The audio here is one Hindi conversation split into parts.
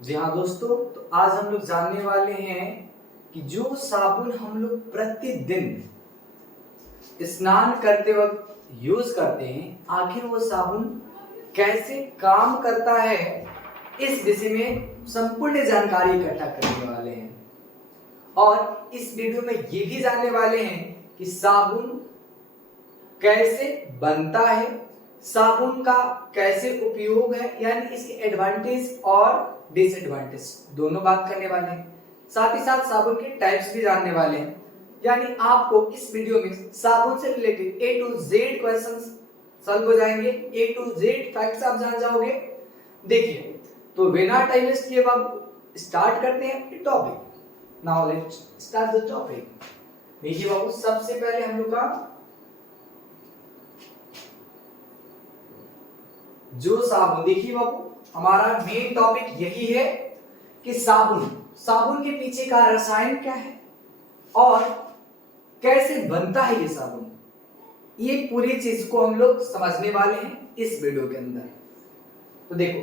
जी हाँ दोस्तों, तो आज हम लोग जानने वाले हैं कि जो साबुन हम लोग प्रतिदिन स्नान करते वक्त यूज करते हैं, आखिर वो साबुन कैसे काम करता है, इस विषय में संपूर्ण जानकारी इकट्ठा करने वाले हैं। और इस वीडियो में ये भी जानने वाले हैं कि साबुन कैसे बनता है, साबुन का कैसे उपयोग है, यानी इसके एडवांटेज और डिसएडवांटेज दोनों बात करने वाले हैं। साथ ही साथ साबुन के टाइप्स भी जानने वाले हैं, यानी आपको इस वीडियो में साबुन से related A to Z questions solve हो जाएंगे, ए टू जेड फैक्ट्स आप जान जाओगे। देखिए, तो बिना टाइम वेस्ट किए बाबू स्टार्ट करते हैं topic. Now let's start the topic. देखिए बाबू, सबसे पहले हम लोग का जो साबुन, देखिए बाबू हमारा मेन टॉपिक यही है कि साबुन के पीछे का रसायन क्या है और कैसे बनता है ये साबुन। ये पूरी चीज को हम लोग समझने वाले हैं इस वीडियो के अंदर। तो देखो,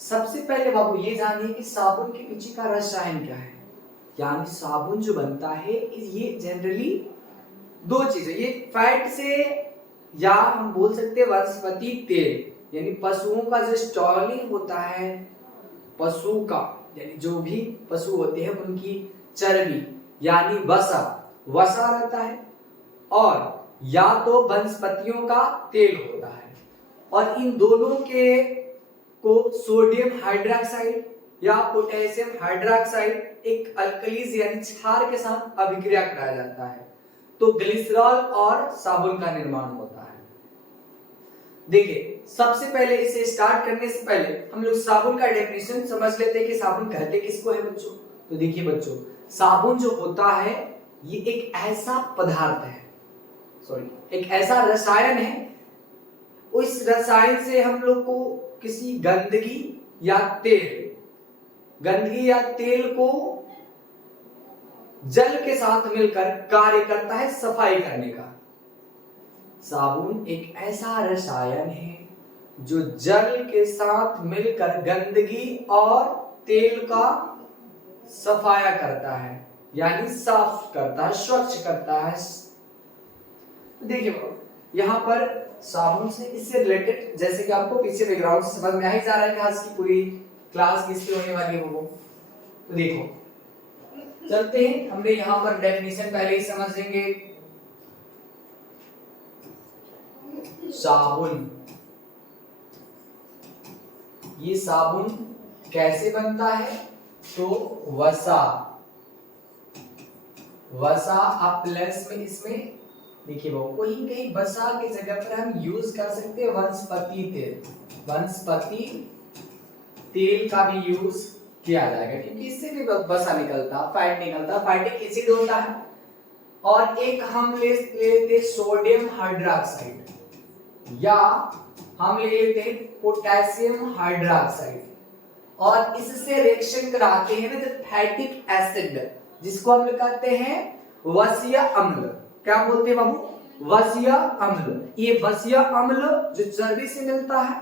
सबसे पहले बाबू ये जानिए कि साबुन के पीछे का रसायन क्या है। यानी साबुन जो बनता है ये जनरली दो चीजें, ये फैट से या हम बोल सकते हैं वनस्पति तेल, यानी पशुओं का जो स्टॉलिंग होता है, पशु का यानी जो भी पशु होते हैं उनकी चर्बी यानी वसा रहता है, और या तो वनस्पतियों का तेल होता है। और इन दोनों के को सोडियम हाइड्रोक्साइड या पोटेशियम हाइड्रोक्साइड एक अल्कलीज यानी क्षार के साथ अभिक्रिया कराया जाता है, तो ग्लिसरॉल और साबुन का निर्माण होता है। देखिए, सबसे पहले इसे स्टार्ट करने से पहले हम लोग साबुन का डेफिनेशन समझ लेते हैं कि साबुन कहते किसको है बच्चों। तो देखिए बच्चों, साबुन जो होता है ये एक ऐसा पदार्थ है, एक ऐसा रसायन है, उस रसायन से हम लोग को किसी गंदगी या तेल को जल के साथ मिलकर कार्य करता है सफाई करने का। साबुन एक ऐसा रसायन है जो जल के साथ मिलकर गंदगी और तेल का सफाया करता है, यानी साफ करता है, स्वच्छ करता है। देखिए यहाँ पर साबुन से इससे रिलेटेड, जैसे कि आपको पीछे बैकग्राउंड से समझ में आ ही जा रहा है कि आज की पूरी क्लास किसकी होने वाली है वो। तो देखो चलते हैं, हमने यहाँ पर डेफिनेशन पहले ही समझ लेंगे। साबुन, ये साबुन कैसे बनता है, तो वसा आप प्लस में इसमें देखिए वो कहीं कहीं वसा की जगह पर हम यूज कर सकते हैं वनस्पति तेल का भी यूज किया जाएगा, क्योंकि इससे भी वसा निकलता, फैटिक एसिड होता है। और एक हम ले लेते सोडियम हाइड्रोक्साइड या हम ले लेते पोटेशियम हाइड्रोक्साइड, और इससे रिएक्शन कराते हैं विद फैटिक एसिड, जिसको हम कहते हैं वसीय अम्ल। क्या बोलते हैं बाबू? वसीय अम्ल। ये वसीय अम्ल जो चर्बी से मिलता है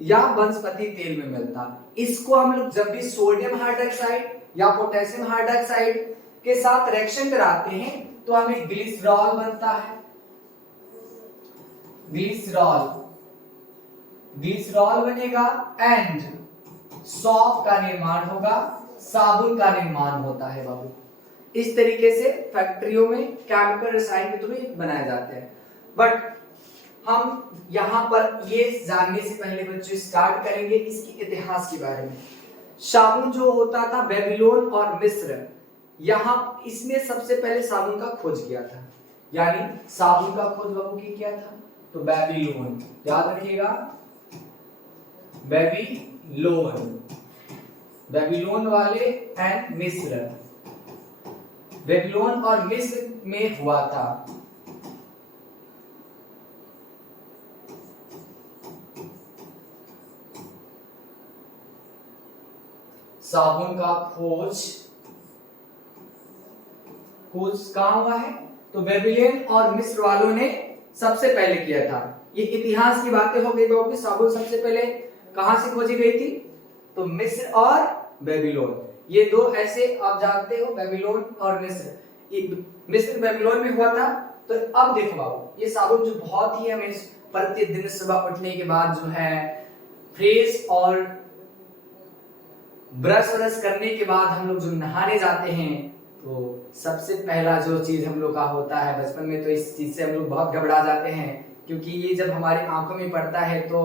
या वनस्पति तेल में मिलता है, इसको हम लोग जब भी सोडियम हाइड्रोक्साइड या पोटेशियम हाइड्रोक्साइड के साथ रिएक्शन कराते हैं तो हमें ग्लिसरॉल बनता है। ग्लिसरॉल बनेगा एंड सॉप का निर्माण होगा, साबुन का निर्माण होता है बाबू। इस तरीके से फैक्ट्रियों में केमिकल रसायन के थ्रू बनाए जाते हैं। बट हम यहाँ पर ये जानने से पहले बच्चों स्टार्ट करेंगे इसकी इतिहास के बारे में। साबुन जो होता था बेबीलोन और मिस्र, यहाँ इसने सबसे पहले साबुन का खोज किया था, यानी साबुन का खोज बाबू की किया था तो बेबीलोन, याद रखिएगा बेबीलोन वाले एंड मिस्र, बेबीलोन और मिस्र में हुआ था। साबुन का खोज कहां हुआ है, तो बेबीलोन और मिस्र वालों ने सबसे पहले किया था। ये इतिहास की बातें हो गई बाबू कि साबुन सबसे पहले कहां से खोजी गई थी, तो मिस्र और बेबीलोन। ये दो ऐसे आप जानते हो, बेबीलोन और मिस्र। मिस्र बेबीलोन में हुआ था। तो अब देखो बाबू, ये साबुन जो बहुत ही हमें प्रतिदिन सुबह उठने के बाद जो है फ्रेश और ब्रश व्रश करने के बाद हम लोग जो नहाने जाते हैं, तो सबसे पहला जो चीज हम लोग का होता है, बचपन में तो इस चीज से हम लोग बहुत घबरा जाते हैं, क्योंकि ये जब हमारे आंखों में पड़ता है तो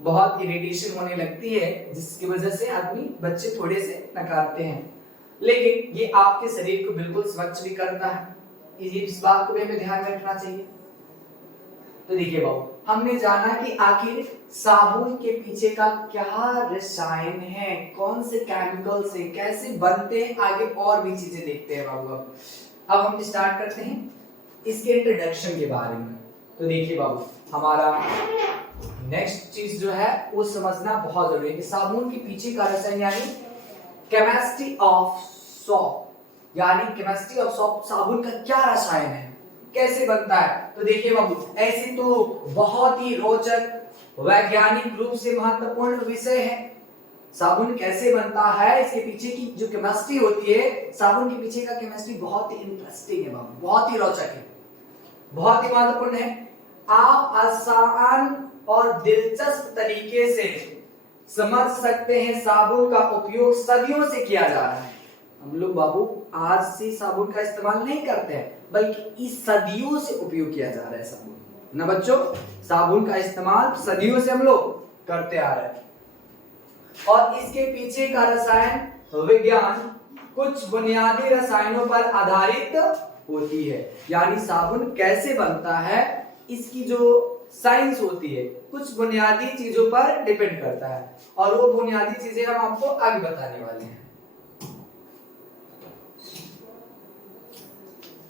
बहुत इरिटेशन होने लगती है, जिसकी वजह से आदमी बच्चे थोड़े से नकारते हैं। लेकिन ये आपके शरीर को बिल्कुल स्वच्छ भी करता है, इस बात को भी हमें ध्यान में रखना चाहिए। तो देखिए बाबू, हमने जाना कि आखिर साबुन के पीछे का क्या रसायन है, कौन से केमिकल से कैसे बनते हैं, आगे और भी चीजें देखते हैं बाबू। अब हम स्टार्ट करते हैं इसके इंट्रोडक्शन के बारे में। तो देखिए बाबू, हमारा नेक्स्ट चीज जो है वो समझना बहुत जरूरी है कि साबुन के पीछे का रसायन यानी केमिस्ट्री ऑफ सोप, यानी केमिस्ट्री ऑफ सोप, साबुन का क्या रसायन है, कैसे बनता है। तो देखिए बाबू, ऐसे तो बहुत ही रोचक वैज्ञानिक रूप से महत्वपूर्ण विषय है। साबुन कैसे बनता है, इसके पीछे की जो केमिस्ट्री होती है, साबुन के पीछे का केमिस्ट्री बहुत ही इंटरेस्टिंग है बाबू, बहुत ही रोचक है, बहुत ही महत्वपूर्ण है। आप आसान और दिलचस्प तरीके से समझ सकते हैं साबुन का उपयोग सदियों से किया जा रहा है। हम लोग बाबू आज से साबुन का इस्तेमाल नहीं करते हैं, बल्कि इस सदियों से उपयोग किया जा रहा है साबुन ना बच्चों। साबुन का इस्तेमाल सदियों से हम लोग करते आ रहे हैं, और इसके पीछे का रसायन विज्ञान कुछ बुनियादी रसायनों पर आधारित होती है। यानी साबुन कैसे बनता है, इसकी जो साइंस होती है कुछ बुनियादी चीजों पर डिपेंड करता है, और वो बुनियादी चीजें हम आपको आगे बताने वाले हैं।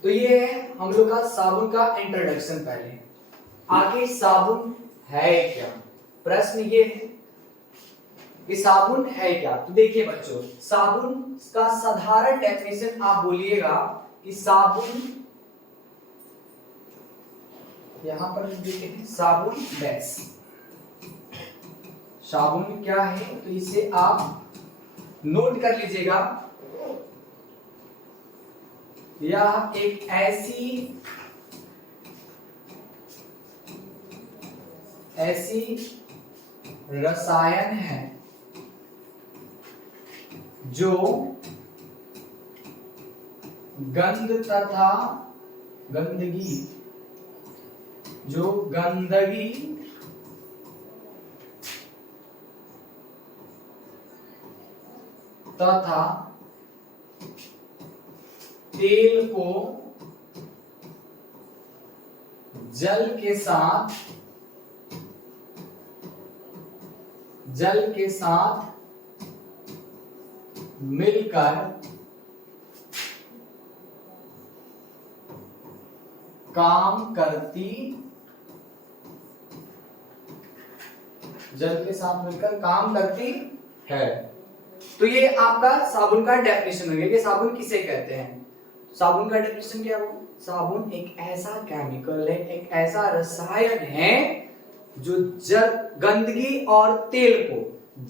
तो ये है हम लोग का साबुन का इंट्रोडक्शन। पहले आखिर साबुन है क्या, प्रश्न ये है कि साबुन है क्या। तो देखिए बच्चों, साबुन का साधारण डेफिनेशन आप बोलिएगा कि साबुन, यहां पर देखते हैं साबुन बेस, साबुन क्या है, तो इसे आप नोट कर लीजिएगा। यह एक ऐसी रसायन है जो गंध तथा गंदगी, जो गंदगी तथा तेल को जल के साथ मिलकर काम करती, जल के साथ मिलकर काम करती है। तो ये आपका साबुन का डेफिनेशन हो गया कि साबुन किसे कहते हैं। साबुन का डेफिनेशन क्या है? साबुन एक ऐसा केमिकल है, एक ऐसा रसायन है जो जल, गंदगी और तेल को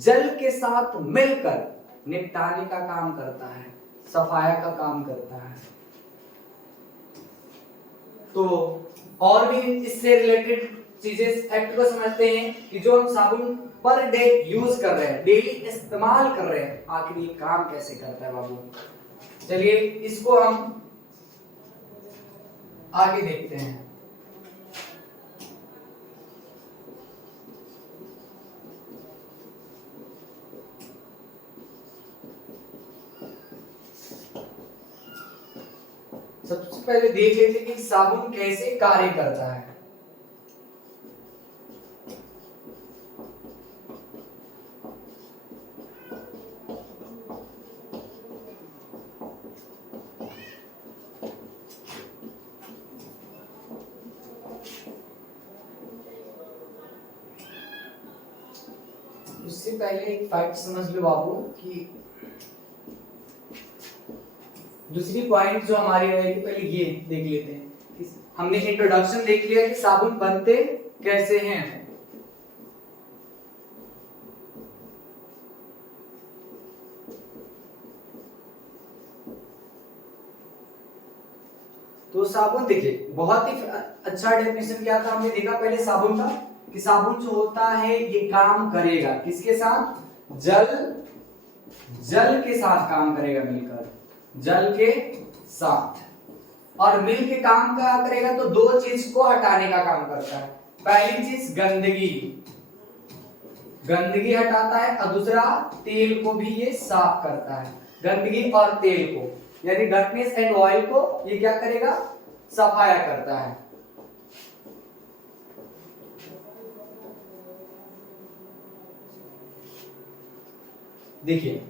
जल के साथ मिलकर निपटाने का काम करता है, सफाया का काम करता है। तो और भी इससे रिलेटेड चीजें एक्ट को समझते हैं कि जो हम साबुन पर डे यूज कर रहे हैं, डेली इस्तेमाल कर रहे हैं, आखिर ये काम कैसे करता है बाबू। चलिए इसको हम आगे देखते हैं। सबसे पहले देख लेते हैं कि साबुन कैसे कार्य करता है। उससे पहले एक फैक्ट समझ लो बाबू कि दूसरी पॉइंट जो हमारी रहेगी, पहले ये देख लेते हैं। हमने इंट्रोडक्शन देख लिया कि साबुन बनते कैसे हैं। तो साबुन देखिए बहुत ही अच्छा डेफिनेशन क्या था, हमने देखा पहले साबुन का कि साबुन जो होता है ये काम करेगा किसके साथ, जल के साथ काम करेगा, मिलकर जल के साथ। और मिल के काम क्या करेगा, तो दो चीज को हटाने का काम करता है। पहली चीज गंदगी हटाता है, और दूसरा तेल को भी ये साफ करता है। गंदगी और तेल को, यानी डर्टनेस एंड ऑयल को ये क्या करेगा, सफाया करता है। देखिए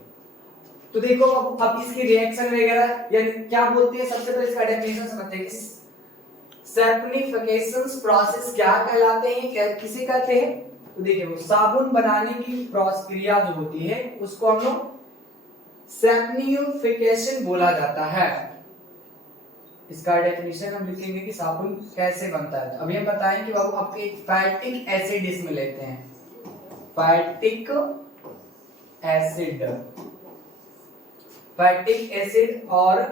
तो देखो अब इसकी रिएक्शन वगैरह यानी क्या बोलते हैं, सबसे पहले इसका डेफिनेशन समझते हैं। सैपनिफिकेशन प्रोसेस क्या कहलाते हैं, किसे कहते हैं, तो देखिए वो साबुन बनाने की प्रक्रिया जो होती है उसको हम लोग सैपनिफिकेशन बोला जाता है। इसका डेफिनेशन हम लिखेंगे कि साबुन कैसे बनता है। अभी हम बताएं कि बाबू आपके एक फैटिक एसिड इसमें लेते हैं, फैटिक एसिड और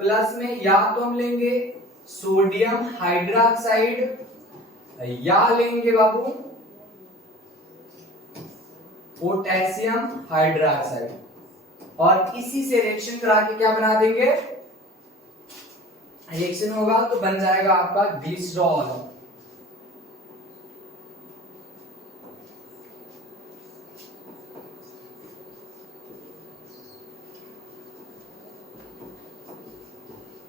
प्लस में या तो हम लेंगे सोडियम हाइड्रोक्साइड या लेंगे बाबू पोटेशियम हाइड्रोक्साइड, और इसी से रिएक्शन करा के क्या बना देंगे, रिएक्शन होगा तो बन जाएगा आपका ग्लिसरॉल।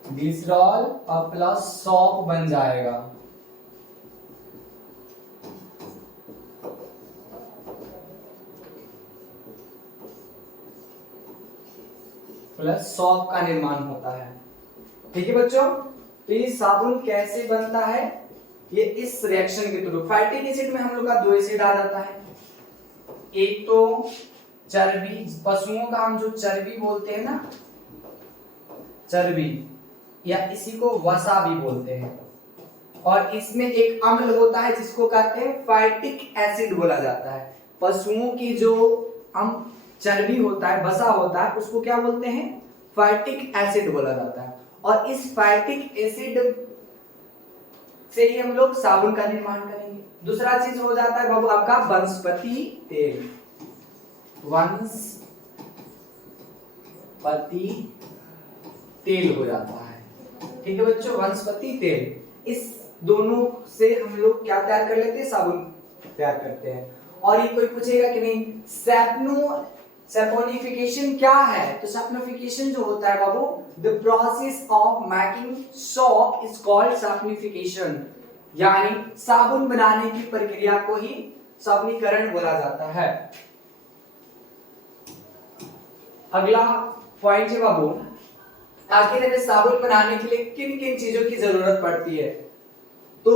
ग्लिसरॉल और प्लस सॉप बन जाएगा। प्लस सॉप का निर्माण होता है। ठीक है बच्चों, तो ये साबुन कैसे बनता है, ये इस रिएक्शन के थ्रू। फैटिक एसिड में हम लोग का दो एसिड आ जाता है, एक तो चर्बी, पशुओं का हम जो चर्बी बोलते हैं ना, चर्बी, या इसी को वसा भी बोलते हैं, और इसमें एक अम्ल होता है जिसको कहते हैं फैटिक एसिड बोला जाता है। पशुओं की जो चर्बी होता है, वसा होता है, उसको क्या बोलते हैं, फैटिक एसिड बोला जाता है। और इस फैटिक एसिड से ही हम लोग साबुन का निर्माण करेंगे। दूसरा चीज हो जाता है बाबू आपका वनस्पति तेल, वनस्पति तेल हो जाता है। ठीक है बच्चों, वनस्पति तेल, इस दोनों से हम लोग क्या तैयार कर लेते हैं, साबुन तैयार करते हैं। और ये कोई पूछेगा कि नहीं सैपोनिफिकेशन क्या है, तो सैपोनिफिकेशन जो होता है बाबू, the process of making soap is called saponification, यानी साबुन बनाने की प्रक्रिया को ही साबुनीकरण बोला जाता है। अगला पॉइंट है बाबू, आखिर में साबुन बनाने के लिए किन किन चीजों की जरूरत पड़ती है, तो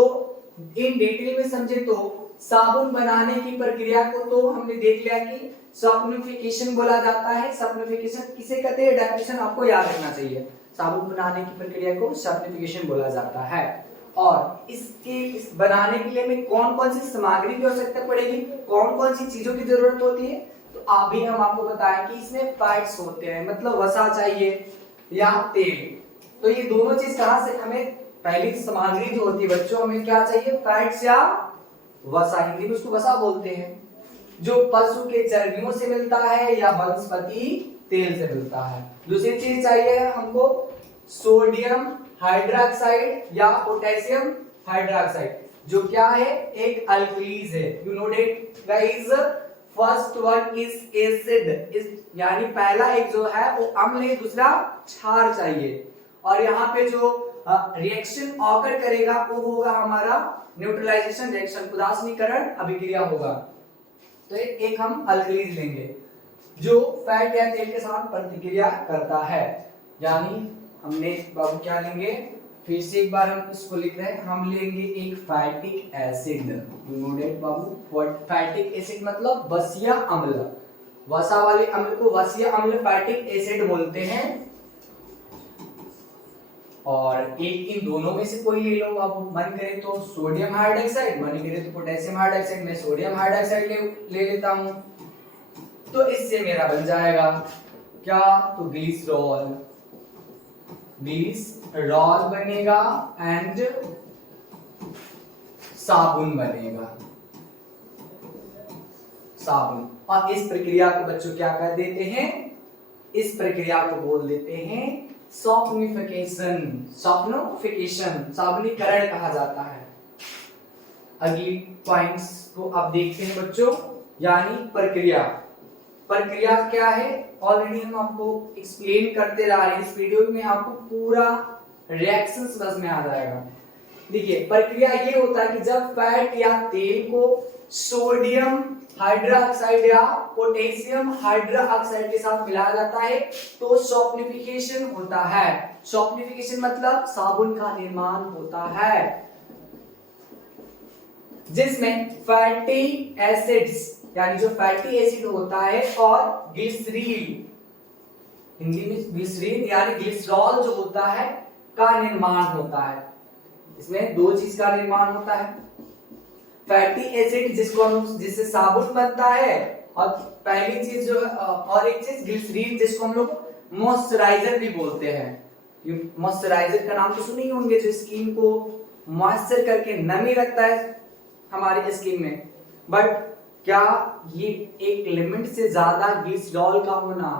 इन डिटेल में समझे तो साबुन बनाने की प्रक्रिया को तो हमने देख लिया कि सैपोनिफिकेशन बोला जाता है। सैपोनिफिकेशन किसे कहते हैं, डेफिनेशन आपको याद रखना चाहिए। साबुन बनाने की प्रक्रिया को सैपोनिफिकेशन बोला जाता है। और इस बनाने के लिए हमें कौन कौन सी सामग्री की आवश्यकता पड़ेगी, कौन कौन सी चीजों की जरूरत होती है, तो अभी हम आपको बताएं कि इसमें फैट्स होते हैं, मतलब वसा चाहिए या तेल। तो ये दोनों चीज कहां से, हमें पहली सामग्री जो होती है बच्चों, हमें क्या चाहिए, फैट्स या वसा, हिंदी में उसको वसा बोलते हैं, जो पशु के चर्बियों से मिलता है या वनस्पति तेल से मिलता है। दूसरी चीज चाहिए हमको सोडियम हाइड्रोक्साइड या पोटेशियम हाइड्रोक्साइड, जो क्या है, एक अल्कलीज है। You know that guys, first one is acid, यानी पहला एक जो है वो अम्ल है, दूसरा क्षार चाहिए। और यहाँ पे जो रिएक्शन ऑकर करेगा वो होगा हमारा न्यूट्रलाइजेशन रिएक्शन, उदासीनीकरण अभिक्रिया होगा। तो एक हम अल्कलीज लेंगे जो फैट या तेल के साथ प्रतिक्रिया करता है, यानी हमने बाबू क्या लेंगे, फिर से एक बार हम इसको लिख रहे हैं, हम लेंगे एक फैटिक acid. You know that Babu, what फैटिक acid मतलब वसीय अम्ल, वसा वाले अम्ल को वसीय अम्ल फैटिक एसिड बोलते हैं। और एक इन दोनों में से कोई ले लो बाबू, मन करे तो सोडियम हाइड्रोक्साइड, मन करे तो पोटेशियम हाइड्रोक्साइड। मैं सोडियम हाइड्रोक्साइड ले लेता हूं, तो इससे मेरा बन जाएगा क्या, तो ग्लिसरॉल, ग्लिसरॉल। रॉल बनेगा एंड साबुन बनेगा, साबुन। और इस प्रक्रिया को बच्चों क्या कर देते हैं, इस प्रक्रिया को बोल देते हैं सॉफ्टनिफिकेशन, सॉफ्टनिफिकेशन, साबुनीकरण कहा जाता है। अगली पॉइंट्स को अब देखते हैं बच्चों, यानी प्रक्रिया। प्रक्रिया क्या है, ऑलरेडी हम आपको एक्सप्लेन करते रह रहे हैं इस वीडियो में, आपको पूरा रिएक्शन समझ में आ जाएगा। देखिए प्रक्रिया ये होता है कि जब फैट या तेल को सोडियम हाइड्रोक्साइड या पोटेशियम हाइड्रोक्साइड के साथ मिलाया जाता है तो सॉफ्टनिफिकेशन होता है। सॉफ्टनिफिकेशन मतलब साबुन का निर्माण होता है, जिसमें फैटी एसिड्स यानी जो फैटी एसिड होता है और ग्लिसरीन, हिंदी में ग्लिसरीन यानी ग्लिसरॉल जो होता है का निर्माण होता है। इसमें दो चीज का निर्माण होता है, फैटी एसिड जिससे साबुन बनता है, और पहली चीज जो और एक चीज ग्लिसरीन जिसको हम लोग मॉइस्चराइजर भी बोलते हैं। ये मॉइस्चराइजर का नाम तो सुने ही होंगे, जो स्किन को मॉइस्चर करके नमी रखता है हमारी स्किन में। बट क्या ये एक लिमिट से ज्यादा ग्लिसरॉल का होना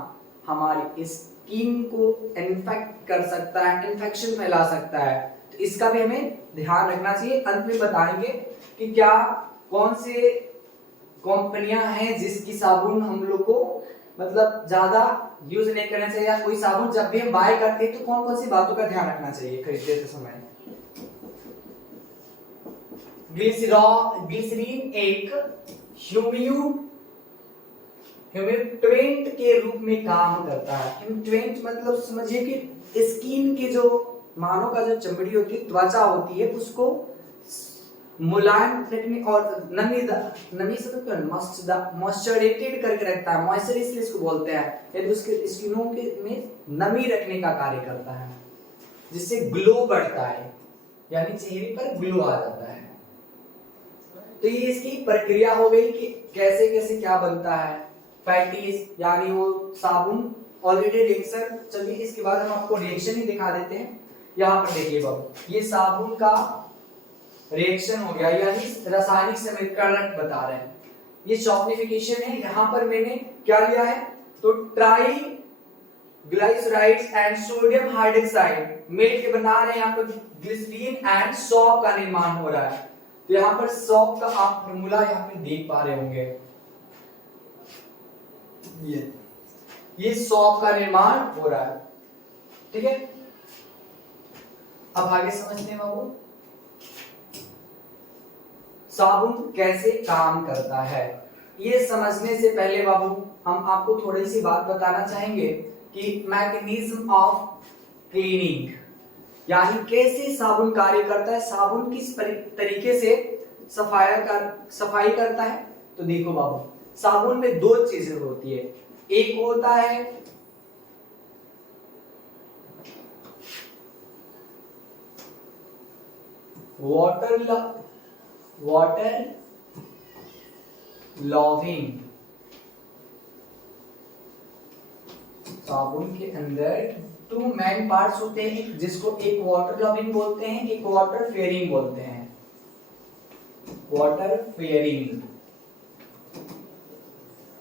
हमारी स्किन को इन्फेक्ट कर सकता है, इन्फेक्शन फैला सकता है, तो इसका भी हमें ध्यान रखना चाहिए। अंत में बताएंगे कि क्या कौन से कंपनियां हैं जिसकी साबुन हम लोग को मतलब ज्यादा यूज नहीं करना चाहिए, या कोई साबुन जब भी हम बाय करते हैं तो कौन कौन सी बातों का ध्यान रखना चाहिए खरीदते समय। ग्लिसरीन एक ह्यूमिडेंट के रूप में काम करता है। ह्यूमिडेंट मतलब समझिए कि स्किन के जो मानव का जो चमड़ी होती है, त्वचा होती है, उसको मुलायम रखने और नमी से मॉइस्चराइजेटेड करके रखता है, मॉइस्चर इसलिए इसको बोलते हैं, यदि उसके स्किनों के में नमी रखने का कार्य करता है, जिससे ग्लो बढ़ता है, यानी चेहरे पर ग्लो आ जाता है। तो ये इसकी प्रक्रिया हो गई कि कैसे कैसे क्या बनता है, फैटीज यानी वो साबुन। ऑलरेडी रिएक्शन, चलिए इसके बाद हम आपको रिएक्शन ही दिखा देते हैं। यहाँ पर देखिए बाबू, ये साबुन का रिएक्शन हो गया, यानी रासायनिक समीकरण बता रहे हैं। ये सॉफ्टनिफिकेशन है। यहाँ पर मैंने क्या लिया है, तो ट्राई ग्लाइसराइड्स एंड सोडियम हाइड्रोक्साइड मिल के बना रहे हैं, यहाँ पर ग्लिसरीन एंड सॉप का निर्माण हो रहा है। तो यहाँ पर सॉप का आप फॉर्मूला यहाँ पे देख पा रहे होंगे, ये सॉप का निर्माण हो रहा है, ठीक है। अब आगे समझते हैं बाबू, साबुन कैसे काम करता है। ये समझने से पहले बाबू हम आपको थोड़ी सी बात बताना चाहेंगे कि मैकेनिज्म ऑफ क्लीनिंग, यानी कैसे साबुन कार्य करता है, साबुन किस तरीके से सफाई करता है। तो देखो बाबू, साबुन में दो चीजें होती है, एक होता है वाटर लॉविंग। साबुन के अंदर टू मेन पार्ट्स होते हैं, जिसको एक वाटर लॉविंग बोलते हैं, एक वाटर फेयरिंग बोलते हैं। वाटर फेयरिंग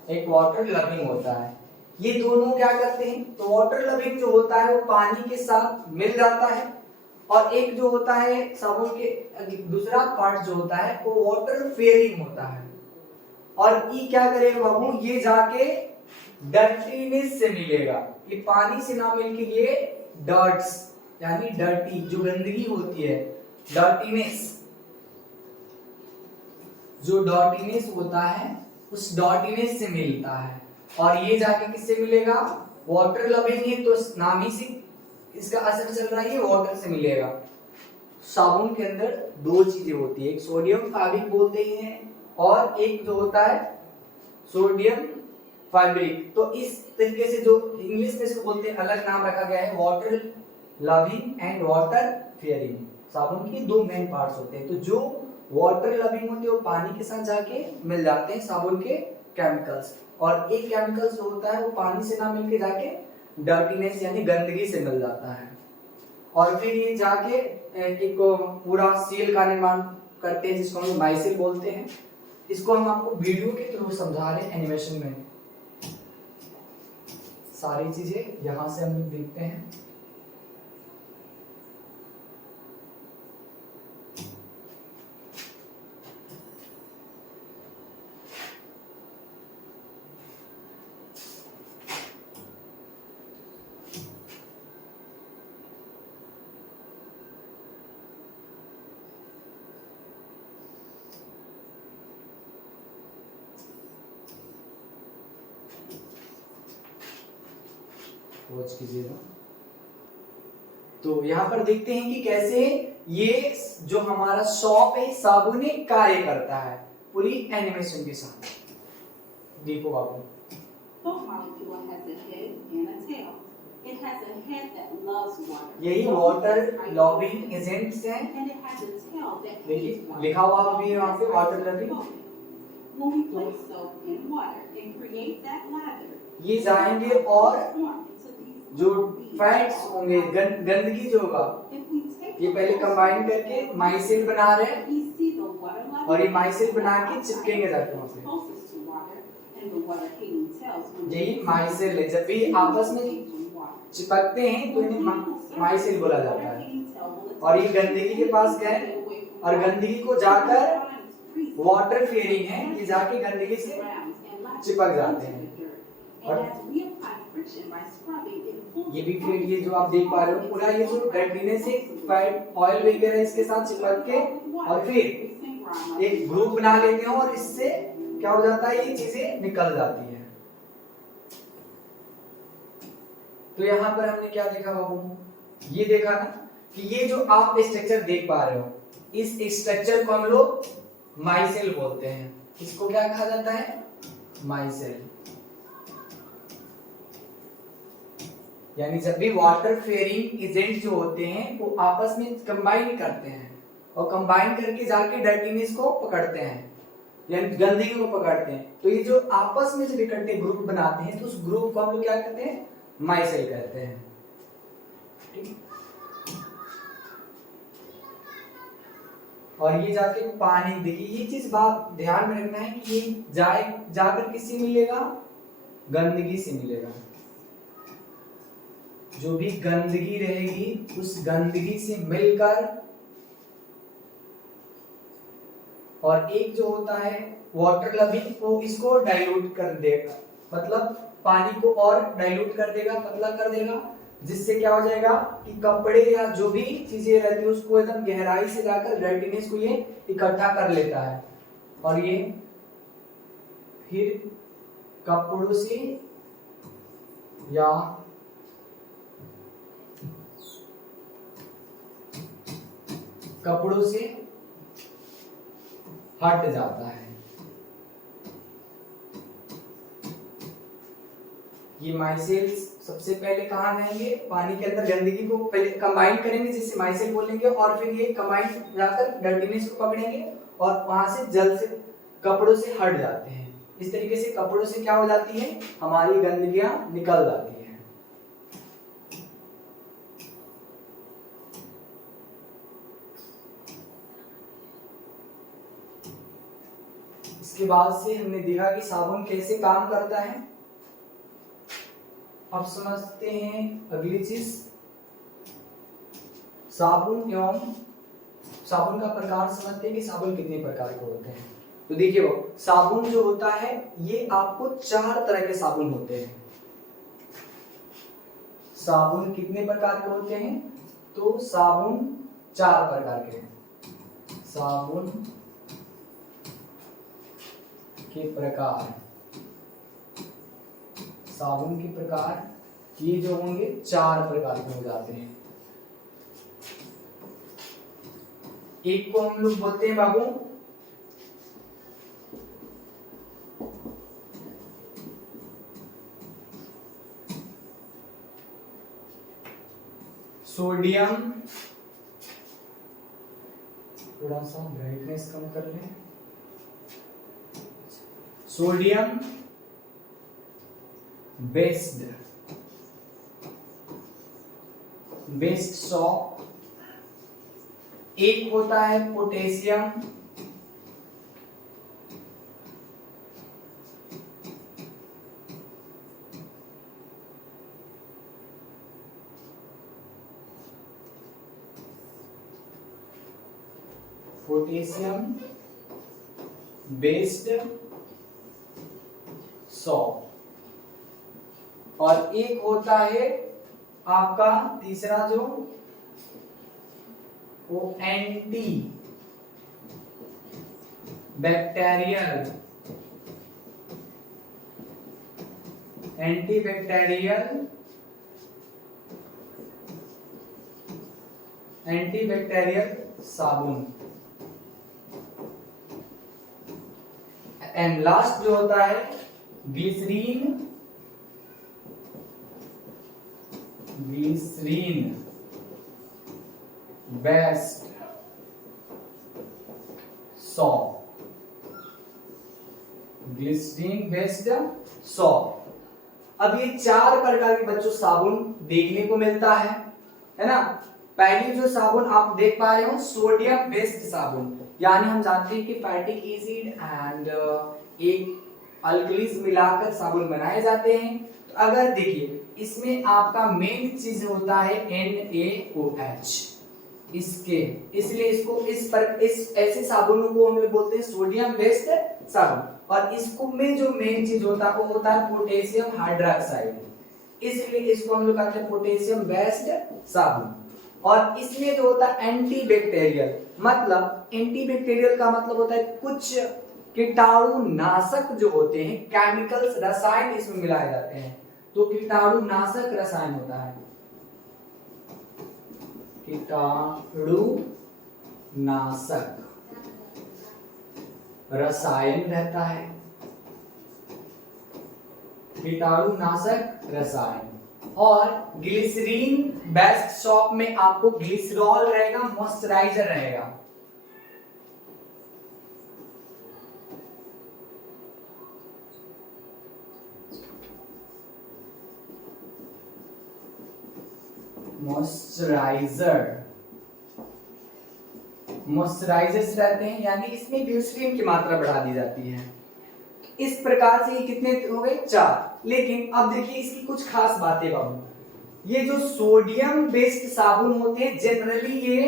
एक वाटर लविंग होता है। ये दोनों क्या करते हैं, तो वाटर लविंग जो होता है वो पानी के साथ मिल जाता है, और एक जो होता है साबुन के दूसरा पार्ट जो होता है वो वाटर फेयरिंग होता है। और ये क्या करेगा बाबू, ये जाके डर्टीनेस से मिलेगा, ये पानी से ना मिलके ये डर्ट्स यानी डर्टी जो गंदगी होती है, डर्टीनेस जो डर्टीनेस होता है उस डर्टीनेस से मिलता है, और ये जाके किससे मिलेगा, वाटर लविंग है तो नाम ही से इसका असर चल रहा है, ये वाटर से मिलेगा। साबुन के अंदर दो चीजें होती है, एक सोडियम फैब्रिक बोलते हैं और एक जो होता है सोडियम फैब्रिक। तो इस तरीके से जो इंग्लिश में इसको बोलते हैं, अलग नाम रखा गया है, water loving and water fearing. साबुन के दो मेन पार्ट्स होते हैं, तो जो वाटर लविंग होते हैं वो पानी के साथ जाके मिल जाते हैं साबुन के केमिकल्स, और एक केमिकल्स जो होता है वो पानी से ना मिलके जाके डर्टीनेस यानी गंदगी से मिल जाता है। और फिर ये जाके एक पूरा सील का निर्माण करते हैं जिसको हम माइसिल बोलते हैं। इसको हम आपको वीडियो के थ्रू समझा रहे हैं एनिमेशन में, सारी चीजें यहां से हम देखते हैं। वॉच कीजिएगा। तो यहाँ पर देखते हैं कि कैसे ये जो हमारा शॉप है साबुन कार्य करता है पूरी एनिमेशन के साथ। देखो बाबू, यही वाटर लॉविंग एजेंट्स हैं। देखिए लिखा हुआ भी है वहाँ पे वाटर लॉविंग। ये जाएंगे और जो फैट्स होंगे गंदगी जो होगा ये पहले कंबाइन करके माइसिल बना रहे हैं और ये माइसिल बना के चिपकेंगे जाके वहां से। यही माइसिल है, जब भी आपस में चिपकते हैं तो इन्हें माइसिल बोला जाता है। और ये गंदगी के पास गए और गंदगी को जाकर वाटर फेयरिंग है, ये जाके गंदगी से चिपक जाते हैं। और ये भी फिर ये जो आप देख पा रहे हो पूरा ये जो डर्टीनेस से फैट ऑयल वगैरह इसके साथ चिपक के और फिर एक ग्रुप बना लेते हैं और इससे क्या हो जाता है, ये चीजें निकल जाती है। तो यहाँ पर हमने क्या देखा बाबू, ये देखा ना कि ये जो आप स्ट्रक्चर देख पा रहे हो इस स्ट्रक्चर को हम लोग माइसेल बोलते हैं। इसको क्या कहा जाता है, माइसेल। यानी जब भी वाटर फेयरिंग एजेंट जो होते हैं वो आपस में कंबाइन करते हैं और कंबाइन करके जाके डर्टीनेस को पकड़ते हैं यानी गंदगी को पकड़ते हैं। तो ये जो आपस में जब इकट्ठे ग्रुप बनाते हैं तो उस ग्रुप को हम लोग क्या कहते हैं, माइसेल कहते हैं। ठीक, और ये जाके पानी, देखिए ये चीज बात ध्यान में रखना है कि ये जाकर किससे मिलेगा, गंदगी से मिलेगा। जो भी गंदगी रहेगी उस गंदगी से मिलकर, और एक जो होता है वाटर लविंग वो इसको डाइल्यूट कर देगा, मतलब पानी को और डाइल्यूट कर देगा, पतला कर देगा, जिससे क्या हो जाएगा कि कपड़े या जो भी चीजें रहती है उसको एकदम गहराई से जाकर डर्टीनेस को ये इकट्ठा कर लेता है और ये फिर कपड़ों से या कपड़ों से हट जाता है। ये माइसेल्स सबसे पहले कहाँ जाएंगे, पानी के अंदर गंदगी को पहले कंबाइन करेंगे जिससे माइसेल बोलेंगे और फिर ये कंबाइन जाकर डर्टीनेस को पकड़ेंगे और वहां से जल से कपड़ों से हट जाते हैं। इस तरीके से कपड़ों से क्या हो जाती है, हमारी गंदगियां निकल जाती है। इसके बाद से हमने देखा कि साबुन कैसे काम करता है। अब समझते हैं अगली चीज, साबुन एवं साबुन का प्रकार समझते हैं कि साबुन कितने प्रकार के होते हैं। तो देखिए वो साबुन जो होता है ये आपको 4 तरह के साबुन होते हैं। साबुन कितने प्रकार के होते हैं, तो साबुन 4 प्रकार के हैं। साबुन के प्रकार, साबुन के प्रकार ये जो होंगे 4 प्रकार के हो जाते हैं। एक को हम लोग बोलते हैं बाबू सोडियम, थोड़ा सा ब्राइटनेस कम कर लें, सोडियम बेस्ड बेस्ड सॉप, एक होता है पोटेशियम बेस्ड सॉप, और एक होता है आपका तीसरा जो वो एंटीबैक्टीरियल साबुन, एंड लास्ट जो होता है glycerine based soap, glycerine based soap. अब ये 4 प्रकार के बच्चों साबुन देखने को मिलता है ना। पहली जो साबुन आप देख पा रहे हो सोडियम बेस्ड साबुन, यानी हम जानते हैं कि फैटिक एसिड एंड एक अल्कलीज मिलाकर साबुन बनाए जाते हैं। तो अगर देखिए इसमें आपका मेन चीज होता है NaOH, इसलिए इसको इस ऐसे साबुनों को हम लोग बोलते हैं सोडियम बेस्ड साबुन। और इसको में जो मेन चीज होता है वो होता है पोटेशियम हाइड्रोक्साइड, इसलिए इसको हम लोग कहते हैं पोटेशियम बेस्ड साबुन। और इसमें जो होता है एंटीबैक्टीरियल, मतलब एंटीबैक्टीरियल का मतलब होता है कुछ कीटाणु नाशक जो होते हैं, केमिकल्स रसायन इसमें मिलाए जाते हैं, तो कीटाणु नाशक रसायन होता है, कीटाणु नाशक रसायन रहता है, कीटाणु नाशक रसायन। और ग्लिसरीन बेस्ड सॉप में आपको ग्लिसरॉल रहेगा, मॉइस्चराइजर रहेगा। मॉइस्चराइजर्स रहते हैं, यानी इसमें ग्लिसरीन की मात्रा बढ़ा दी जाती है। इस प्रकार से ये कितने हो गए 4। लेकिन अब देखिए इसकी कुछ खास बातें बाबू। ये जो सोडियम बेस्ड साबुन होते हैं जनरली ये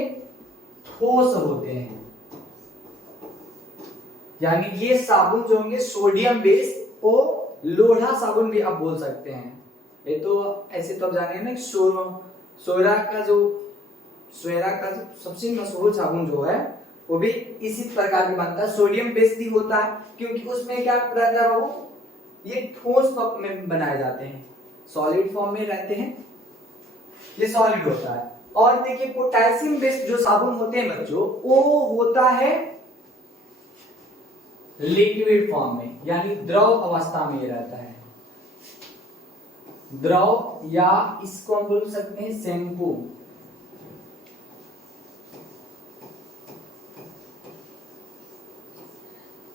ठोस होते हैं, यानी ये साबुन जो होंगे सोडियम बेस्ड, वो लोढ़ा साबुन भी आप बोल सकते हैं। ये तो ऐसे तो आप जाने ना सोयरा का जो सबसे मशहूर साबुन जो है वो भी इसी प्रकार का बनता है, सोडियम बेस्ड ही होता है, क्योंकि उसमें क्या रहता है वो ये ठोस फॉर्म में बनाए जाते हैं, सॉलिड फॉर्म में रहते हैं, ये सॉलिड होता है। और देखिए पोटेशियम बेस्ड जो साबुन होते हैं बच्चों, वो होता है लिक्विड फॉर्म में, यानी द्रव अवस्था में ये रहता है, द्रव, या इसको हम बोल सकते हैं शैम्पू।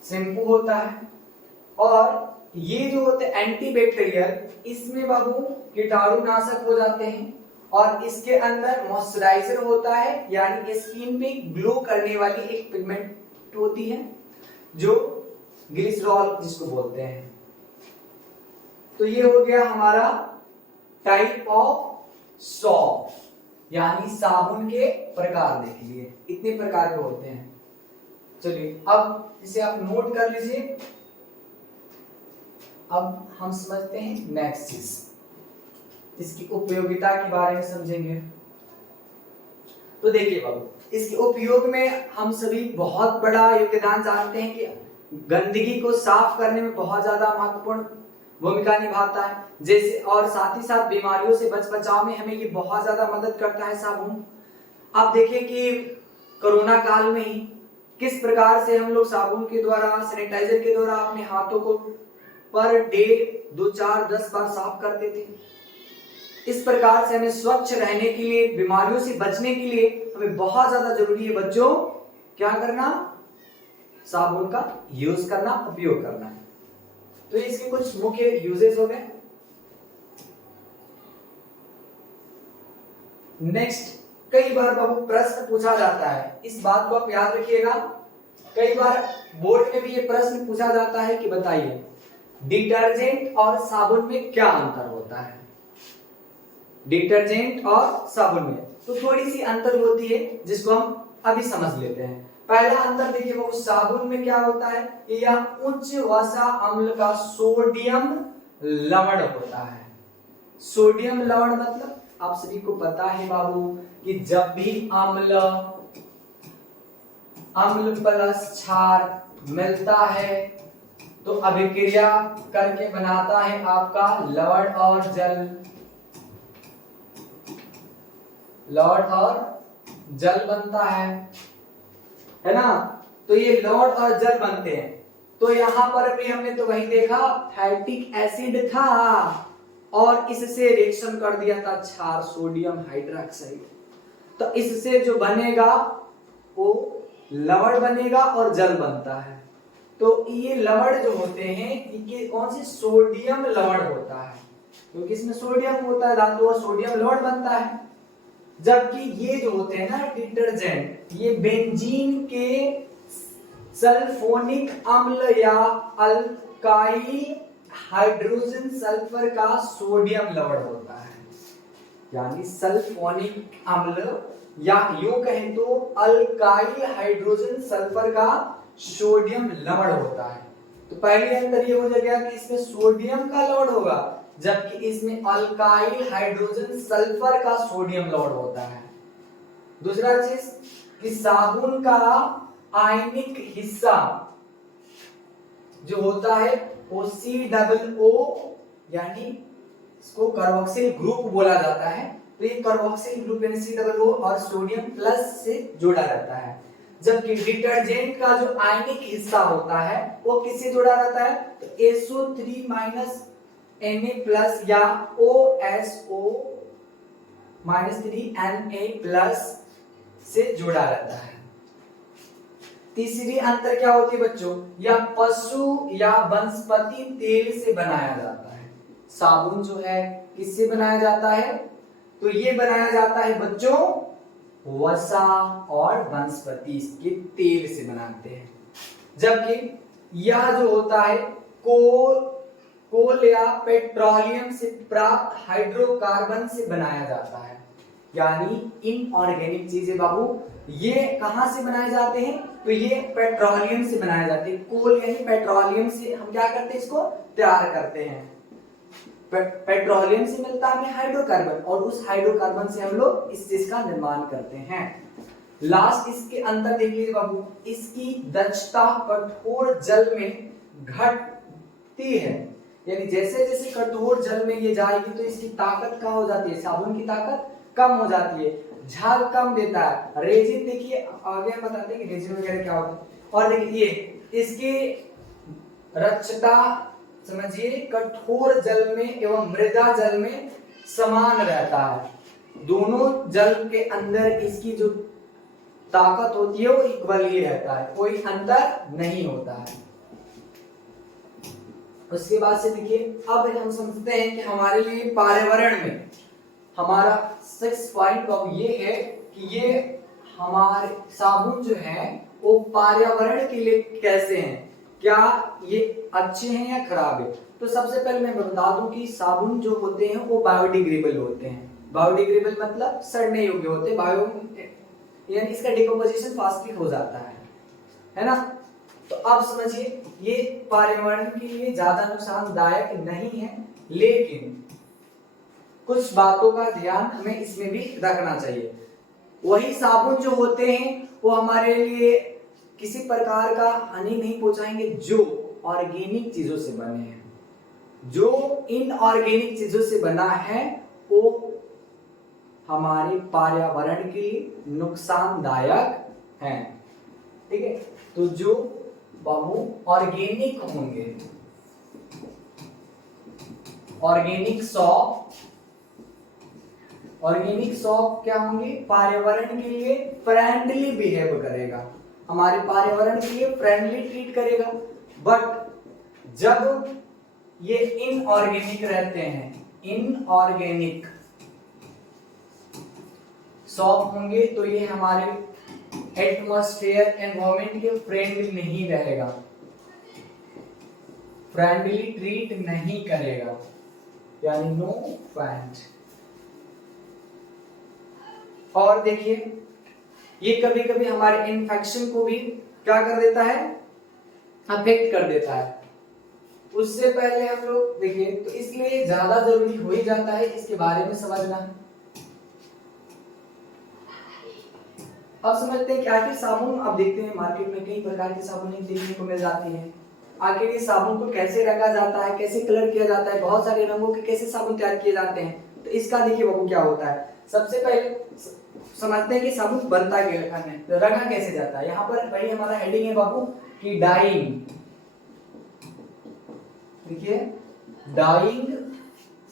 शैम्पू होता है। और ये जो होते हैं एंटीबैक्टीरियल, इसमें बाबू कीटाणुनाशक हो जाते हैं। और इसके अंदर मॉइस्चराइजर होता है, यानी स्किन पे ग्लो करने वाली एक पिगमेंट होती है जो ग्लिसरॉल जिसको बोलते हैं। तो ये हो गया हमारा टाइप ऑफ सॉप, यानी साबुन के प्रकार देख लिए, इतने प्रकार के होते हैं। चलिए अब इसे आप नोट कर लीजिए। अब हम समझते हैं नेक्स्ट चीज, इसकी उपयोगिता के बारे में समझेंगे। तो देखिए बाबू, इसके उपयोग में हम सभी बहुत बड़ा योगदान जानते हैं कि गंदगी को साफ करने में बहुत ज्यादा महत्वपूर्ण भूमिका निभाता है, जैसे और साथ ही साथ बीमारियों से बचाव में हमें ये बहुत ज्यादा मदद करता है साबुन। आप देखिए कि कोरोना काल में ही किस प्रकार से हम लोग साबुन के द्वारा, सैनिटाइजर के द्वारा अपने हाथों को पर डे 2, 4, 10 बार साफ करते थे। इस प्रकार से हमें स्वच्छ रहने के लिए, बीमारियों से बचने के लिए हमें बहुत ज्यादा जरूरी है बच्चों क्या करना, साबुन का यूज करना, उपयोग करना है। तो इसके कुछ मुख्य यूजेस हो गए। नेक्स्ट, कई बार बाबू प्रश्न पूछा जाता है, इस बात को आप याद रखिएगा, कई बार बोर्ड में भी ये प्रश्न पूछा जाता है कि बताइए डिटर्जेंट और साबुन में क्या अंतर होता है। डिटर्जेंट और साबुन में तो थोड़ी सी अंतर होती है जिसको हम अभी समझ लेते हैं। पहला अंतर देखिए वो साबुन में क्या होता है कि यह उच्च वसा अम्ल का सोडियम लवण होता है। सोडियम लवण मतलब आप सभी को पता है बाबू कि जब भी अम्ल प्लस क्षार मिलता है तो अभिक्रिया करके बनाता है आपका लवण और जल, लवण और जल बनता है ना। तो ये लवण और जल बनते हैं। तो यहां पर भी हमने तो वही देखा फैटिक एसिड था और इससे रिएक्शन कर दिया था क्षार सोडियम हाइड्रोक्साइड। तो इससे जो बनेगा वो लवण बनेगा और जल बनता है। तो ये लवण जो होते हैं ये कौन सी सोडियम लवण होता है, क्योंकि इसमें सोडियम होता है धातु और सोडियम लवण बनता है। जबकि ये जो होते हैं ना डिटर्जेंट, ये बेंजीन के सल्फोनिक अम्ल या अल्काइल हाइड्रोजन सल्फर का सोडियम लवण होता है। यानी सल्फोनिक अम्ल या यूं कहें तो अल्काइल हाइड्रोजन सल्फर का सोडियम लवण होता है। तो पहले अंतर ये हो जाएगा कि इसमें सोडियम का लवण होगा जबकि इसमें अल्काइल हाइड्रोजन सल्फर का सोडियम लवण होता है। दूसरा चीज कि साबुन का आयनिक हिस्सा जो होता है वो COO यानी इसको कार्बोक्सिल ग्रुप बोला जाता है। तो ये कार्बोक्सिल ग्रुप यानी COO और सोडियम प्लस से जोड़ा रहता है। जबकि डिटर्जेंट का जो आयनिक हिस्सा होता है वो किससे जुड़ा रहता है तो SO3- Na प्लस या OSO -3 Na से जुड़ा रहता है। तीसरी अंतर क्या होती है बच्चों, यह पशु या वनस्पति तेल से बनाया जाता है। साबुन जो है किससे बनाया जाता है तो ये बनाया जाता है बच्चों वसा और वनस्पति के तेल से बनाते हैं। जबकि यह जो होता है कोल या पेट्रोलियम से प्राप्त हाइड्रोकार्बन से बनाया जाता है। यानी इनऑर्गेनिक चीजें बाबू ये कहां से बनाए जाते हैं तो ये पेट्रोलियम से बनाए जाते हैं। कोल यानी पेट्रोलियम से हम क्या करते हैं इसको तैयार करते हैं। पेट्रोलियम से मिलता है हमें हाइड्रोकार्बन और उस हाइड्रोकार्बन से हम लोग इस चीज का निर्माण करते हैं। लास्ट इसके अंदर देख लीजिए बाबू, इसकी दक्षता कठोर जल में घटती है। यानी जैसे जैसे कठोर जल में ये जाएगी तो इसकी ताकत कम हो जाती है, साबुन की ताकत कम हो जाती है, झाग कम देता है। रेजिन देखिए आगे हम बताते हैं कि रेजिन वगैरह क्या होता है। और देखिए इसकी रक्षता समझिए कठोर जल में एवं मृदा जल में समान रहता है। दोनों जल के अंदर इसकी जो ताकत होती है वो इक्वल ही रहता है, कोई अंतर नहीं होता है। उसके बाद से देखिए अब हम समझते हैं कि हमारे लिए पर्यावरण में हमारा 6 पॉइंट अब ये है कि ये हमारे साबुन जो है वो पर्यावरण के लिए कैसे हैं, क्या ये अच्छे हैं या खराब है। तो सबसे पहले मैं बता दूं कि साबुन जो होते हैं वो बायोडिग्रेडेबल होते हैं। बायोडिग्रेडेबल मतलब सड़ने योग्य होते हैं, बायो यानी इसका डिकम्पोजिशन फास्टली हो जाता है ना। तो आप समझिए ये पर्यावरण के लिए ज्यादा नुकसानदायक नहीं है, लेकिन कुछ बातों का ध्यान हमें इसमें भी रखना चाहिए। वही साबुन जो होते हैं वो हमारे लिए किसी प्रकार का हानि नहीं पहुंचाएंगे जो ऑर्गेनिक चीजों से बने हैं। जो इनऑर्गेनिक चीजों से बना है वो हमारे पर्यावरण के लिए नुकसानदायक है। ठीक है, तो जो बाबू ऑर्गेनिक होंगे, ऑर्गेनिक सॉप क्या होंगे पर्यावरण के लिए फ्रेंडली बिहेव करेगा, हमारे पर्यावरण के लिए फ्रेंडली ट्रीट करेगा। बट जब ये इनऑर्गेनिक रहते हैं, इनऑर्गेनिक सॉफ्ट होंगे तो ये हमारे एटमॉस्फेयर एनवायरमेंट के फ्रेंडली नहीं रहेगा, फ्रेंडली ट्रीट नहीं करेगा, यानी नो फ्रेंड। और देखिए ये कभी कभी हमारे इन्फेक्शन को भी क्या कर देता है, अफेक्ट कर देता है। उससे पहले हम लोग देखिए, तो इसलिए ज्यादा जरूरी हो ही जाता है इसके बारे में समझना। अब समझते हैं क्या कि साबुन, अब देखते हैं मार्केट में कई प्रकार की साबुनें देखने को मिल जाती हैं। आखिर इस साबुन को कैसे रंगा जाता है, कैसे कलर किया जाता है, बहुत सारे रंगों के कैसे साबुन तैयार किए जाते हैं, तो इसका देखिए बाबू क्या होता है। सबसे पहले समझते हैं कि साबुन बनता कैसे है, तो रंगा कैसे जाता है। यहाँ पर वही हमारा हेडिंग है बाबू कि डाइंग, देखिए डाइंग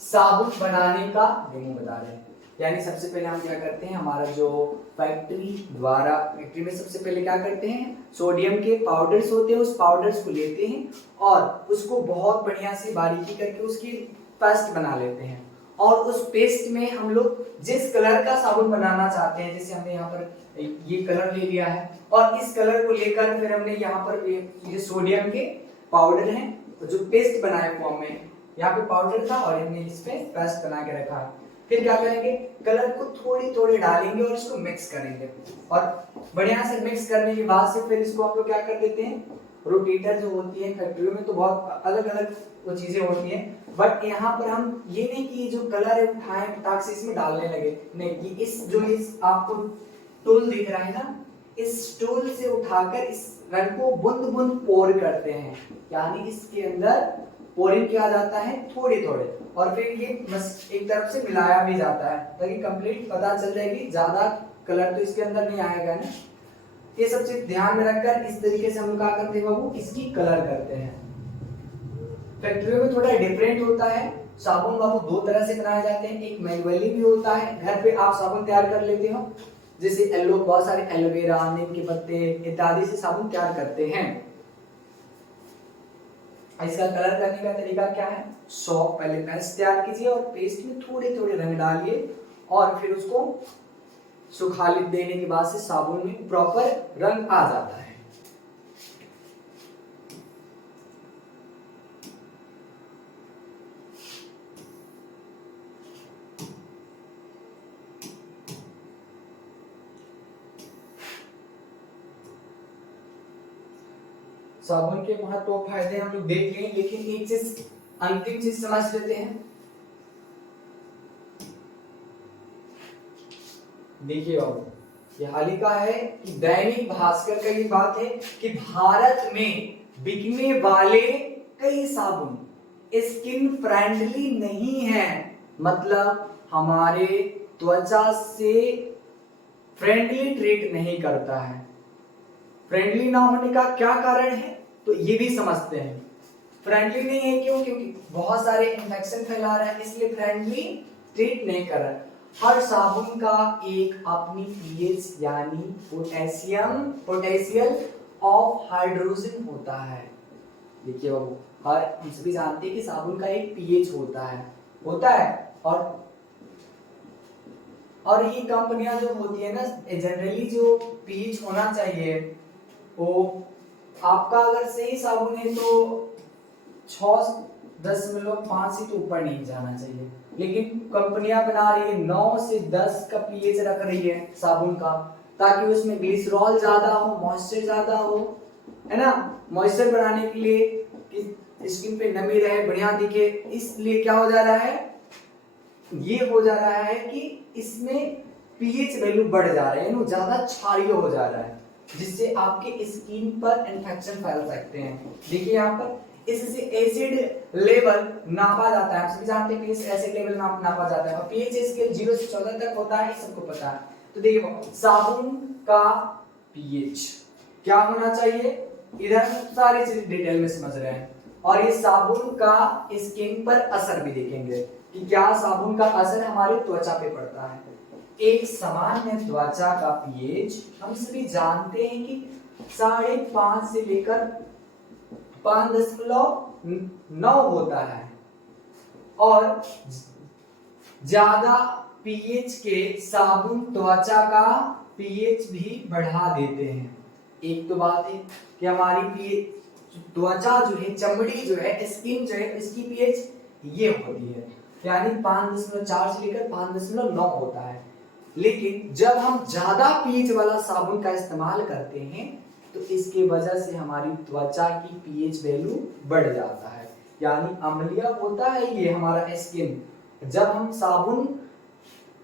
साबुन बनाने का डेमो बता रहे हैं। यानी सबसे पहले हम क्या करते हैं, हमारा जो फैक्ट्री में सबसे पहले क्या करते हैं, सोडियम के पाउडर्स होते हैं, उस पाउडर्स को लेते हैं और उसको बहुत बढ़िया से बारीकी करके उसकी पेस्ट बना लेते हैं। और उस पेस्ट में हम लोग जिस कलर का साबुन बनाना चाहते हैं, जैसे हमने यहाँ पर ये कलर ले लिया है और इस कलर को लेकर फिर हमने यहाँ पर ये सोडियम के पाउडर हैं, तो जो पेस्ट बनाए फॉर्म में, यहाँ पे पाउडर था और हमने इस पे पेस्ट बना के रखा है। फिर क्या करेंगे, कलर को थोड़ी थोड़ी डालेंगे और इसको मिक्स करेंगे और बढ़िया से मिक्स करने के बाद से फिर इसको हम लोग क्या कर देते हैं, रोटेटर जो होती है फैक्ट्रियों में तो बहुत अलग अलग वो चीजें होती हैं, बट यहाँ पर हम ये नहीं कि जो कलर है उठाएं फटाक से इसमें डालने लगे, नहीं, ये इस आपको टूल दिख रहा है ना, इस टूल से उठाकर इस रंग को बूंद बूंद पोर करते हैं, यानी इसके अंदर पोरिंग किया जाता है थोड़े थोड़े, और फिर ये एक तरफ से मिलाया भी जाता है ताकि कंप्लीट पता चल जाए कि ज्यादा कलर तो इसके अंदर नहीं आएगा ना। ये सब चीज ध्यान में रखकर इस तरीके से हम क्या करते हैं बाबू, इसकी कलर करते हैं। फैक्ट्रियों में थोड़ा डिफरेंट होता है, साबुन बाबू दो तरह से बनाए जाते हैं, एक मैनुअली भी होता है, घर पे आप साबुन तैयार कर लेते हो, जैसे बहुत सारे एलोवेरा, नीम के पत्ते इत्यादि से साबुन तैयार करते हैं। इसका कलर करने का तरीका क्या है, सॉफ्ट पहले पेस्ट तैयार कीजिए और पेस्ट में थोड़े थोड़े रंग डालिए और फिर उसको सुखा देने के बाद से साबुन में प्रॉपर रंग आ जाता है। साबुन के महत्व और फायदे हम लोग देख लें, लेकिन एक चीज अंतिम चीज समझ लेते हैं। देखिए बाबू, ये हाल ही का है कि दैनिक भास्कर का ये बात है कि भारत में बिकने वाले कई साबुन स्किन फ्रेंडली नहीं है, मतलब हमारे त्वचा से फ्रेंडली ट्रीट नहीं करता है। फ्रेंडली ना होने का क्या कारण है, तो ये भी समझते हैं। फ्रेंडली नहीं है क्यों, क्योंकि बहुत सारे इन्फेक्शन फैला रहा है, इसलिए फ्रेंडली ट्रीट नहीं कर रहा है। हर साबुन का एक अपनी पीएच यानी पोटेंशियल ऑफ हाइड्रोजन होता है। देखिए बाबू, हम सभी जानते हैं कि साबुन का एक पीएच होता है और ये कंपनियां जो होती है ना, जनरली जो पीएच होना चाहिए वो आपका अगर सही साबुन है तो 6.5 से तो ऊपर नहीं जाना चाहिए, लेकिन कंपनियां बना रही है 9 से 10 का पीएच रख रही है साबुन का, ताकि उसमें ग्लिसरॉल ज्यादा हो, मॉइस्चर ज्यादा हो, है ना। मॉइस्चर बनाने के लिए कि स्किन पे नमी रहे, बढ़िया दिखे, इसलिए क्या हो जा रहा है, ये हो जा रहा है कि इसमें पीएच वैल्यू बढ़ जा रहा है, यानी ज्यादा क्षारीय हो जा रहा है, जिससे आपके स्किन पर इन्फेक्शन फैल सकते हैं। देखिए यहाँ पर इससे एसिड लेवल नापा जाता है, आप सभी जानते हैं पीएच एसिड लेवल नापा जाता है और पीएच स्केल 0 से 14 तक होता है, सबको पता है। तो देखिए साबुन का पीएच क्या होना चाहिए, इधर सारी चीज डिटेल में समझ रहे हैं, और ये साबुन का स्किन पर असर भी देखेंगे कि क्या साबुन का असर हमारे त्वचा पे पड़ता है। एक सामान्य त्वचा का पीएच हम सभी जानते हैं कि 5.5 से लेकर 5.9 होता है, और ज्यादा पीएच के साबुन त्वचा का पीएच भी बढ़ा देते हैं। एक तो बात है कि हमारी पीएच त्वचा जो है, चमड़ी जो है, स्किन जो है, इसकी पीएच ये होती है, यानी 5.4 से लेकर 5.9 होता है। लेकिन जब हम ज्यादा पीएच वाला साबुन का इस्तेमाल करते हैं तो इसके वजह से हमारी त्वचा की पीएच वैल्यू बढ़ जाता है, यानी अम्लीय होता है ये हमारा स्किन। जब हम साबुन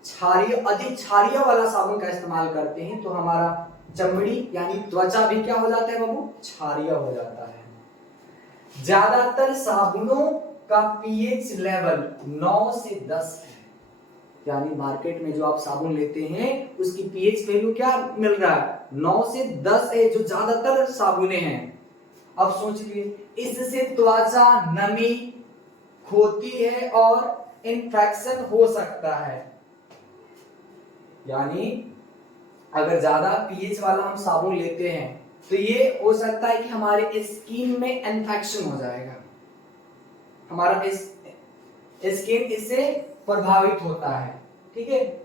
अधिक क्षारीय वाला साबुन का इस्तेमाल करते हैं तो हमारा चमड़ी यानी त्वचा भी क्या हो जाता है बाबू, क्षारीय हो जाता है। ज्यादातर साबुनों का पीएच लेवल 9 से 10 है, यानी मार्केट में जो आप साबुन लेते हैं उसकी पीएच वैल्यू क्या मिल रहा है, 9 से 10 है, जो ज्यादातर साबुनें हैं। अब सोचिए, इससे त्वचा नमी खोती है और इन्फेक्शन हो सकता है। यानी अगर ज्यादा पीएच वाला हम साबुन लेते हैं तो ये हो सकता है कि हमारे स्किन में इन्फेक्शन हो जाएगा, हमारा स्किन इससे प्रभावित होता है। ठीक है,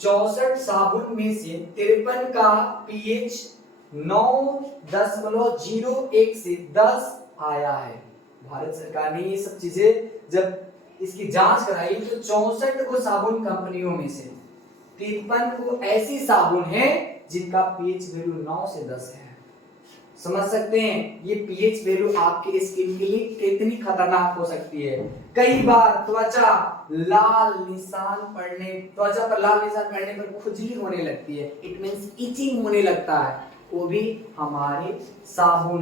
64 साबुन में से 53 का पीएच 9.01 से 10 आया है। भारत सरकार ने ये सब चीजें जब इसकी जांच कराई तो 64 को साबुन कंपनियों में से 53 को ऐसी साबुन है जिनका पीएच वैल्यू 9 से 10 है। समझ सकते हैं ये पीएच वैल्यू आपके स्किन के लिए कितनी खतरनाक हो सकती है। कई बार त्वचा पर लाल निशान पड़ने पर खुजली होने लगती है, इट मींस इचिंग होने लगता है, वो भी हमारे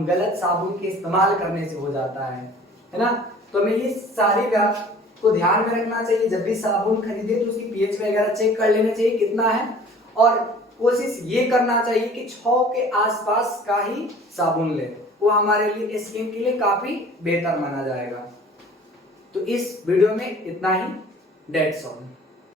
गलत साबुन के इस्तेमाल करने से हो जाता है ना। तो हमें ये सारी बात को ध्यान में रखना चाहिए, जब भी साबुन खरीदे तो उसकी पीएच वगैरह चेक कर लेना चाहिए कितना है, और कोशिश ये करना चाहिए कि 6 के आसपास का ही साबुन ले, वो हमारे लिए स्किन के लिए काफी बेहतर माना जाएगा। तो इस वीडियो में इतना ही, डेट्स ऑल।